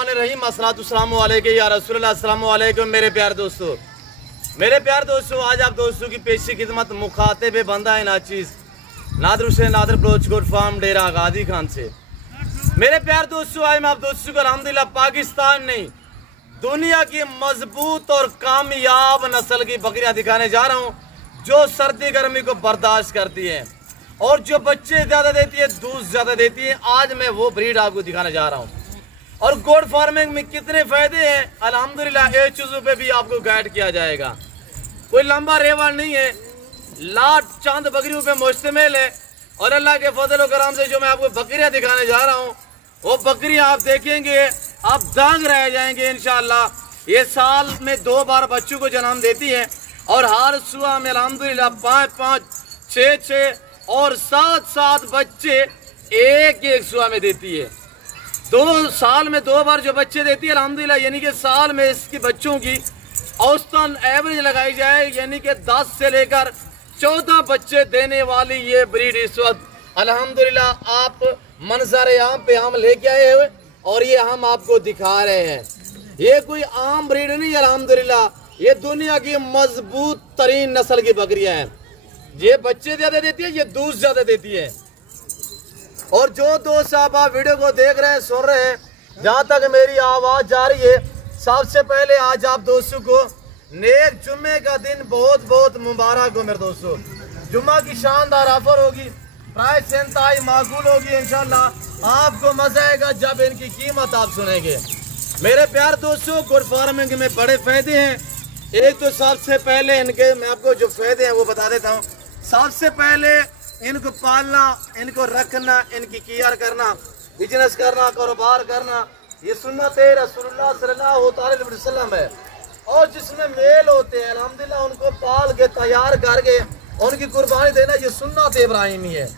बिस्मिल्लाहिर्रहमानिर्रहीम अस्सलातुस्सलामु अलैकुम या रसूलल्लाह अस्सलामु अलैकुम मेरे प्यारे दोस्तों, आज आप दोस्तों की पेशी खिदमत मुखातिब बंदा है नाचीज़ नादर हुसैन नादर ब्रोच गोट फार्म डेरा गादी खान से। मेरे प्यारे दोस्तों, आज मैं आप दोस्तों को अल्हम्दुलिल्लाह पाकिस्तान नहीं दुनिया की मजबूत और कामयाब नस्ल की बकरियां दिखाने जा रहा हूँ जो सर्दी गर्मी को बर्दाश्त करती है और जो बच्चे ज़्यादा देती है, दूध ज़्यादा देती है। आज मैं वो ब्रीड आपको दिखाने जा रहा हूँ और गोट फार्मिंग में कितने फ़ायदे हैं अल्हम्दुलिल्लाह ये चीज़ों पे भी आपको गाइड किया जाएगा। कोई लंबा रेवाड़ नहीं है, लाट चांद बकरियों पे मुश्तमिल है और अल्लाह के फजल करम से जो मैं आपको बकरियां दिखाने जा रहा हूँ वो बकरियां आप देखेंगे आप दंग रह जाएंगे इंशाल्लाह। ये साल में 2 बार बच्चों को जन्म देती है और हर सुबह में अल्हम्दुलिल्लाह 5-5, 6-6 और 7-7 बच्चे एक सुबह में देती है। 2 साल में 2 बार जो बच्चे देती है अल्हम्दुलिल्लाह, यानी कि साल में इसकी बच्चों की औसतन एवरेज लगाई जाए यानी कि 10 से लेकर 14 बच्चे देने वाली ये ब्रीड इस वक्त अल्हम्दुलिल्लाह आप मंजर आम पे हम लेके आए हुए और ये हम आपको दिखा रहे हैं। ये कोई आम ब्रीड नहीं अल्हम्दुलिल्लाह, ये दुनिया की मजबूत तरीन नस्ल की बकरियां हैं। ये बच्चे ज्यादा देती है, ये दूध ज्यादा देती है। और जो दोस्त साहब आप वीडियो को देख रहे हैं, सुन रहे हैं, जहाँ तक मेरी आवाज जा रही है, सबसे पहले आज आप दोस्तों को नेक जुम्मे का दिन बहुत बहुत मुबारक हो। मेरे दोस्तों, जुम्मा की शानदार ऑफर होगी, प्राइस इंतहाई माकूल होगी। इंशाल्लाह आपको मजा आएगा जब इनकी कीमत आप सुनेंगे। मेरे प्यार दोस्तों, गोट फार्मिंग में बड़े फायदे हैं। एक तो सबसे पहले इनके मैं आपको जो फायदे हैं वो बता देता हूँ। सबसे पहले इनको पालना, इनको रखना, इनकी केयर करना, बिजनेस करना, कारोबार करना, ये सुन्नत रसूलुल्लाह सल्लल्लाहु अलैहि वसल्लम है। और जिसमें मेल होते हैं अल्हम्दुलिल्लाह उनको पाल के तैयार करके उनकी कुर्बानी देना ये सुन्नत इब्राहिमी है।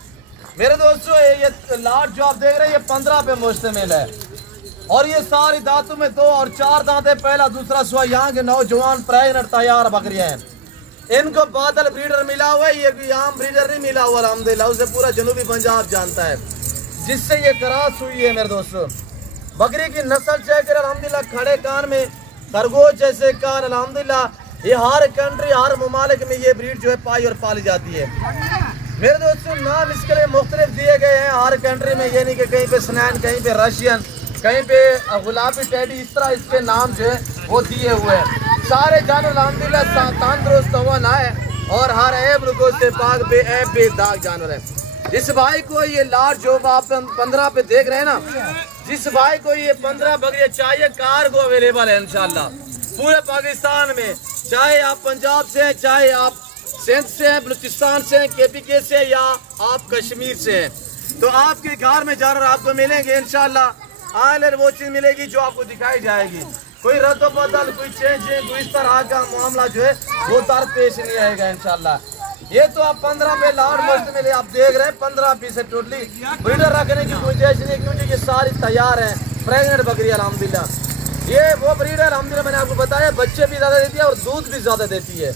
मेरे दोस्तों, ये लाट जो आप देख रहे हैं ये 15 पे मुश्तमिल है और ये सारी दांतों में 2 और 4 दांत है, पहला दूसरा सुआ। यहाँ के नौजवान प्रेग्नेंट तैयार बकरियां हैं। इनको बादल ब्रीडर मिला हुआ है, ये कोई आम ब्रीडर नहीं मिला हुआ अल्हम्दुलिल्लाह, उसे पूरा जनूबी पंजाब जानता है जिससे ये क्रॉस हुई है। मेरे दोस्तों, बकरी की नस्ल चेक कर अल्हम्दुलिल्लाह, खड़े कान में खरगोश जैसे कान अल्हम्दुलिल्लाह, ये हर कंट्री हर ममालिक में ये ब्रीड जो है पाई और पाली जाती है। मेरे दोस्तों, नाम इसके लिए मुख्तलिफ दिए गए हैं हर कंट्री में, ये नहीं कि कहीं पे स्नैन, कहीं पे रशियन, कहीं पे गुलाबी टेडी, इस तरह इसके नाम जो है वो दिए हुए हैं। सारे जानवर अल्हम्दुलिल्लाह तंदुरुस्त हुआ ना है और हर ऐब रुको से पाक बेदाग जानवर है। जिस भाई को ये लाट जो आप 15 पे देख रहे हैं ना, जिस भाई को ये 15 बकरियां चाहिए, कार को अवेलेबल है इंशाल्लाह पूरे पाकिस्तान में। चाहे आप पंजाब से हैं, चाहे आप सिंध से हैं, बलूचिस्तान से हैं, KPK से या आप कश्मीर से हैं, तो आपके घर में जानवर आपको मिलेंगे इंशाल्लाह। आलर वो चीज मिलेगी जो आपको दिखाई जाएगी। कोई रद्द बदल, कोई चेंजिंग, कोई इस तरह का मामला जो है वो दर पेश नहीं आएगा इंशाल्लाह। ये तो आप 15 पे लाट मस्त मिले, आप देख रहे हैं 15 पीस है टोटली। ब्रीडर रखने की गुंजाइश नहीं क्योंकि ये सारी तैयार है प्रेग्नेंट बकरी अल्हम्दुलिल्लाह। ये वो ब्रीडर अल्हम्दुलिल्लाह मैंने आपको बताया, बच्चे भी ज्यादा देती है और दूध भी ज्यादा देती है।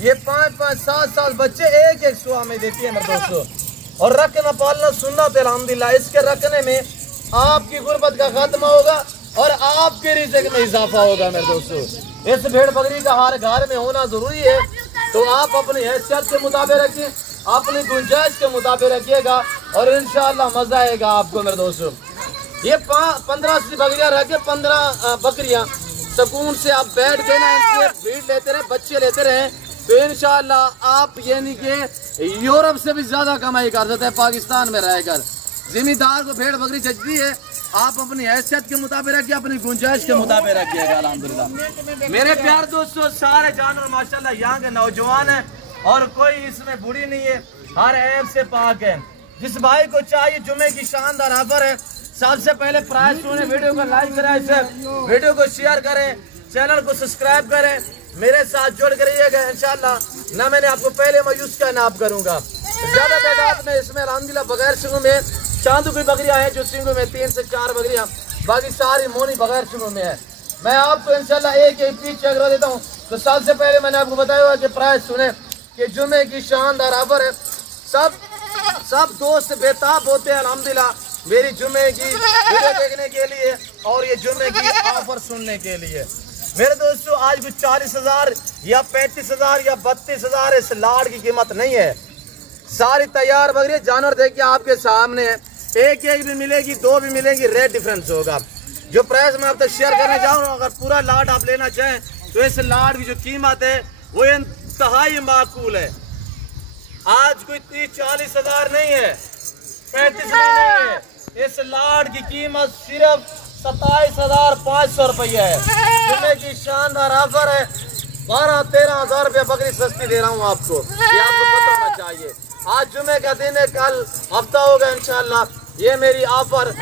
ये 5-5, 7-7 बच्चे एक सुबह में देती है मेरे दोस्तों। और रखना पालना सुन्नत है अल्हम्दुलिल्लाह। इसके रखने में आपकी गुर्बत का खात्मा होगा और आपके रिज़्क़ में इजाफा होगा। मेरे दोस्तों, इस भेड़ बकरी का हर घर में होना जरूरी है, तो आप अपनी हैसियत के मुताबिक रखिए, अपनी गुंजाइश के मुताबिक रखिएगा और इंशाअल्लाह मजा आएगा आपको। मेरे दोस्तों, ये 15 से बकरियां रख के 15 बकरियां सुकून से आप बैठ के ना इनसे ब्रीड लेते रहे, बच्चे लेते रहे, तो इंशाअल्लाह आप यानी कि यूरोप से भी ज्यादा कमाई कर सकते हैं पाकिस्तान में रहकर। जिम्मेदार को भेड़ बकरी जचती है, आप अपनी हैसियत के मुताबिक रखिए, अपनी गुंजाइश के मुताबिक रखिएगा अल्हम्दुलिल्लाह। मेरे प्यार दोस्तों, सारे जानवर माशाल्लाह यहाँ के नौजवान हैं और कोई इसमें बुरी नहीं है, हर ऐब से पाक है। जिस भाई को चाहिए जुम्मे की शानदार ऑफर है, सबसे पहले प्राइस सुने, वीडियो को लाइक करें, वीडियो को शेयर करें, चैनल को सब्सक्राइब करें, मेरे साथ जुड़ कर रहिएगा इंशाल्लाह। ना मैंने आपको पहले मायूस का नाप करूंगा। ज्यादा तादाद में इसमें अल्हम्दुलिल्लाह बगैर सिंगों में चांदू की बकरियां हैं, जो सिंगों में 3 से 4 बकरियां, बाकी सारी मोनी बगैर सिंगों में है। मैं आपको इंशाल्लाह एक पीस चेक करा देता हूँ। तो सबसे पहले मैंने आपको बताया हुआ कि प्राइस सुने कि जुम्मे की शानदार ऑफर है। सब दोस्त बेताब होते हैं अल्हम्दुलिल्लाह मेरी जुम्मे की वीडियो देखने के लिए और ये जुम्मे की ऑफर सुनने के लिए। मेरे दोस्तों आज कुछ 40,000 या 35,000 या 32,000 इस लाड़ की कीमत नहीं है। सारी तैयार बकरी जानवर देखिए आपके सामने है। एक भी मिलेगी, 2 भी मिलेगी, रेट डिफरेंस होगा। जो प्राइस मैं अब तक शेयर करने जा रहा हूँ, अगर पूरा लाट आप लेना चाहें तो इस लाट की जो कीमत है वो इंतहाई माकूल है। आज कोई 30-40,000 नहीं है, 35 नहीं है। इस लाट की कीमत सिर्फ 27,500 रुपया है। जुम्मे की शानदार ऑफर है। 12-13 हजार रुपया बकरी सस्ती दे रहा हूँ आपको, ये आपको पता होना चाहिए। आज जुम्मे का दिन है, कल हफ्ता होगा इंशाल्लाह। ये मेरी ऑफर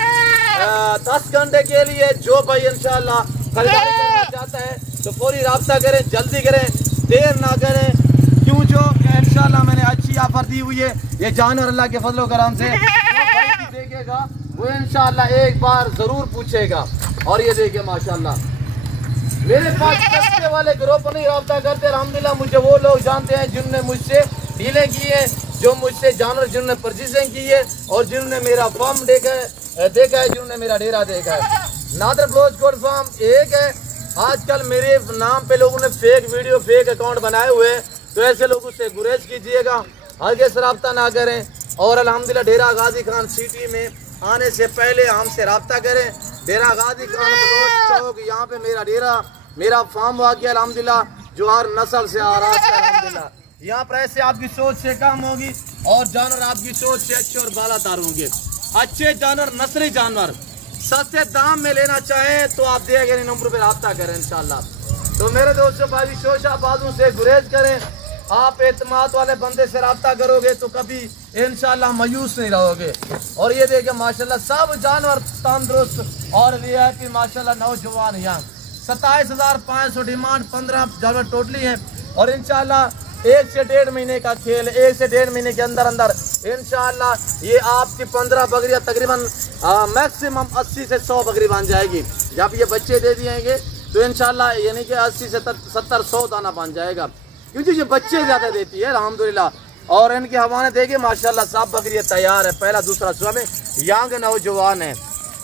10 घंटे के लिए। जो भाई इंशाल्लाह खरीदारी करना चाहता है तो फौरी राब्ता करें, जल्दी करें, देर ना करें। क्यों जो इंशाल्लाह मैंने अच्छी ऑफर दी हुई है। ये जानवर अल्लाह के फजलो करम से देखेगा वो इंशाल्लाह एक बार जरूर पूछेगा। और ये देखिए माशाल्लाह मेरे पास सस्ते वाले ग्रुप पर नहीं राब्ता करते। अल्हम्दुलिल्लाह मुझे वो लोग जानते हैं जिनने मुझसे डीलें की है, जो मुझसे जानवर जिन्होंने परचेजिंग की है और जिन्होंने मेरा फार्म देखा है, जिन्होंने मेरा डेरा देखा है। नादर बलोच गोट फार्म एक है। आजकल मेरे नाम पे लोगों ने फेक वीडियो, फेक अकाउंट बनाए हुए हैं, तो ऐसे लोगों से गुरेज कीजिएगा, हरगिज़ राब्ता ना करें। और अल्हम्दुलिल्लाह डेरा गाजी खान सिटी में आने से पहले हमसे राब्ता करें। डेरा गाजी खान बलोच चौक, यहाँ पे मेरा डेरा, मेरा फार्म वाक़ अल्हम्दुलिल्लाह जो हर नस्ल से आ रहा है अल्हम्दुलिल्लाह। यहाँ पर ऐसे आपकी सोच से कम होगी और जानवर आपकी सोच से अच्छे और बालादार होंगे। अच्छे जानवर, नस्ली जानवर सस्ते दाम में लेना चाहें तो आप दिए गए नंबर पर राब्ता करें इंशाल्लाह। तो मेरे दोस्तों भाई शोशाबाजों से गुरेज करें। आप एतमाद वाले बंदे से राब्ता करोगे तो कभी इंशाल्लाह मायूस नहीं रहोगे। और ये देखिए माशाल्लाह सब जानवर तंदुरुस्त और वीआईपी माशाल्लाह नौजवान। यहाँ 27,500 डिमांड, 15 जानवर टोटली है। और इंशाल्लाह 1 से 1.5 महीने का खेल, 1 से 1.5 महीने के अंदर अंदर इंशाल्लाह ये आपकी 15 बकरियां तकरीबन मैक्सिमम 80 से 100 बकरी बन जाएगी। जब ये बच्चे दे दिएंगे तो इंशाल्लाह यानी कि 80 से 70-100 दाना बन जाएगा, क्योंकि ये बच्चे ज़्यादा देती है अल्हम्दुलिल्लाह। और इनके हवाने देखिए माशाल्लाह सब बकरियां तैयार है। पहला दूसरा सुबह में यंग नौजवान है।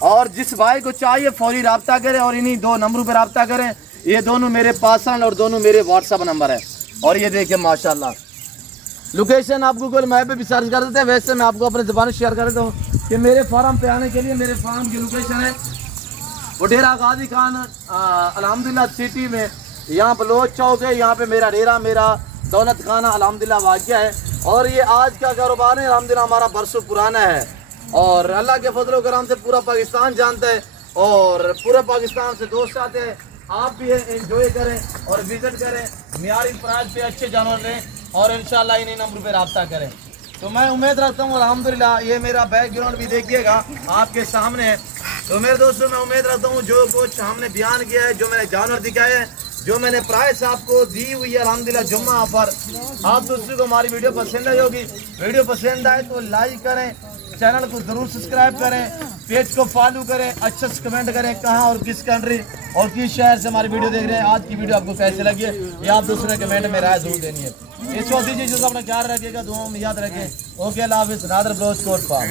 और जिस भाई को चाहिए फौरी राब्ता करें और इन्हीं 2 नंबरों पर राब्ता करें। ये दोनों मेरे पास हैं और दोनों मेरे व्हाट्सअप नंबर है। और ये देखिए माशाल्लाह लोकेशन आप गूगल मैप पे भी सर्च कर देते हैं। वैसे मैं आपको अपने ज़बान शेयर कर देता हूँ कि मेरे फार्म पे आने के लिए मेरे फार्म की लोकेशन है वो डेरा गाजी खान अल्हम्दुलिल्लाह सिटी में। यहाँ बलोच चौक है, यहाँ पे मेरा डेरा, मेरा दौलत खाना अल्हम्दुलिल्लाह वाक़या है। और ये आज का कारोबार है अल्हम्दुलिल्लाह, हमारा बरसों पुराना है। और अल्लाह के फजल करम से पूरा पाकिस्तान जानता है और पूरे पाकिस्तान से दोस्त आते हैं। आप भी एंजॉय करें और विजिट करें, मियारी प्राइस पे अच्छे जानवर लें और इंशाल्लाह इन्हीं नंबर पे राब्ता करें। तो मैं उम्मीद रखता हूँ अल्हम्दुलिल्लाह। ये मेरा बैकग्राउंड भी देखिएगा आपके सामने है। तो मेरे दोस्तों मैं उम्मीद रखता हूँ जो कुछ हमने बयान किया है, जो मैंने जानवर दिखाए हैं, जो मैंने प्राइस आपको दी हुई है अल्हम्दुलिल्लाह जुम्मा ऑफर, आप दोस्तों को हमारी वीडियो पसंद आई होगी। वीडियो पसंद आए तो लाइक करें, चैनल को जरूर सब्सक्राइब करें, पेज को फॉलो करें, अच्छे से कमेंट करें कहाँ और किस कंट्री और किस शहर से हमारी वीडियो देख रहे हैं। आज की वीडियो आपको कैसे लगी है ये आप दूसरे कमेंट में राय जरूर देनी है। इस वक्त दीजिए, अपना ख्याल रखिएगा, दुआ में याद रखें। ओके, अल्लाह हाफिज़। नादर बलोच कोट फार्म।